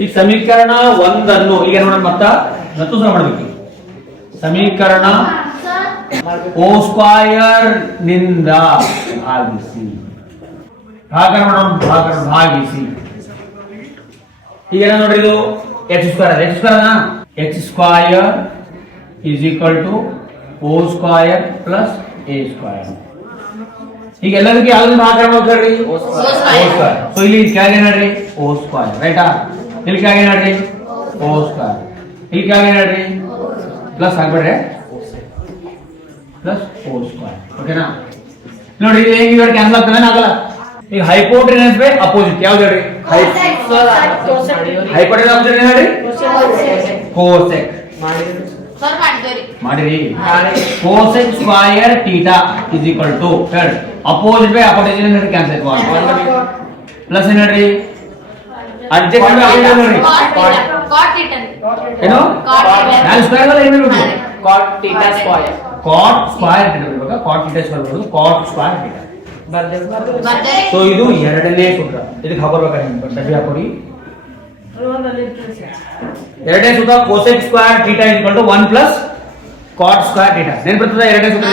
ಈಗ ಸಮೀಕರಣ ಒಂದನ್ನು ಈಗ ನೋಡೋಣ ಮತ್ತು ಸಹ ಮಾಡಬೇಕು. ಸಮೀಕರಣ ಓ ಸ್ಕ್ವಯರ್ ನಿಂದ ಭಾಗಿಸಿ, ಭಾಗಿಸಿ. ಈಗ ನೋಡ್ರಿ ಇದು x square is equal to o square plus a square. ಈಗ ಎಲ್ಲದಕ್ಕೆ ಯಾವ್ದು ಭಾಗ ಮಾಡ್ರಿ? ಓ ಸ್ಕ್ವಯರ್. ಸೊ ಇಲ್ಲಿ ಕೆಳಗೆ ನೋಡ್ರಿ ಓ ಸ್ಕ್ವಯರ್, ರೈಟಾ? ಇಲ್ಲಿ ಕೆಳಗೆ ನೋಡ್ರಿ ಓ ಸ್ಕ್ವಯರ್, ಇಲ್ಲಿ ಕೆಳಗೆ ನೋಡ್ರಿ ಪ್ಲಸ್ ಆಗ್ಬಿಡ್ರೆ ಪ್ಲಸ್ ಓ ಸ್ಕ್ವಯರ್. ಓಕೆನಾ? ನೋಡಿ ಇದು ಹೆಂಗ್ ಇವಾಗ ಕ್ಯಾನ್ಸಲ್ ಆಗ್ತದೆ ಆಗಲ್ಲ. ಈಗ ಹೈಪೋಟೆನಸ್ ಬೈ ಅಪೋಸಿಟ್ ಯಾವ್ದು ಹೇಳ್ರಿ? ಹೈಪೋಟೆನಸ್ ಅಪೋಸಿಟ್ ಏನು ಹೇಳ್ರಿ? ಕೋಸೆಕ್. ಮಾಡಿರಿ. Cosec square theta is equal to ಹೇಳಿ ಅಪೋಸಿಟ್ ಬೈ ಅಪೋಸಿಟ್ ಏನು ಕ್ಯಾನ್ಸಲ್ ಆಯ್ತು. ಪ್ಲಸ್ ಏನು ಹೇಳ್ರಿ? ಅಡ್ಜೆಕ್ಟ್ ನೋಡಿ ಕಾಟ್ ಥೀಟಾ ಏನು ನಾನು ಸ್ಕ್ವೇರ್ ಅಲ್ಲ ಏನು ಬಿಡು cot theta square cot square ಇರಬೇಕು. ಕಾಟ್ ಥೀಟಾ ಸ್ಕ್ವೇರ್ ಬರೋದು ಕಾಟ್ ಸ್ಕ್ವೇರ್ ಥೀಟಾ. ಸೊ ಇದು ಎರಡನೇ ಸೂತ್ರ. ಇದಕ್ಕೆ ಹಾಕೋಬೇಕಾದ್ರೆ ಸರಿ ಹಾಕೋರಿ. ಎರಡನೇ ಸೂತ್ರ cosec square theta is equal to 1 plus cot square theta. ನೆನಪು ಬರ್ತದ ಎರಡನೇ ಸೂತ್ರ?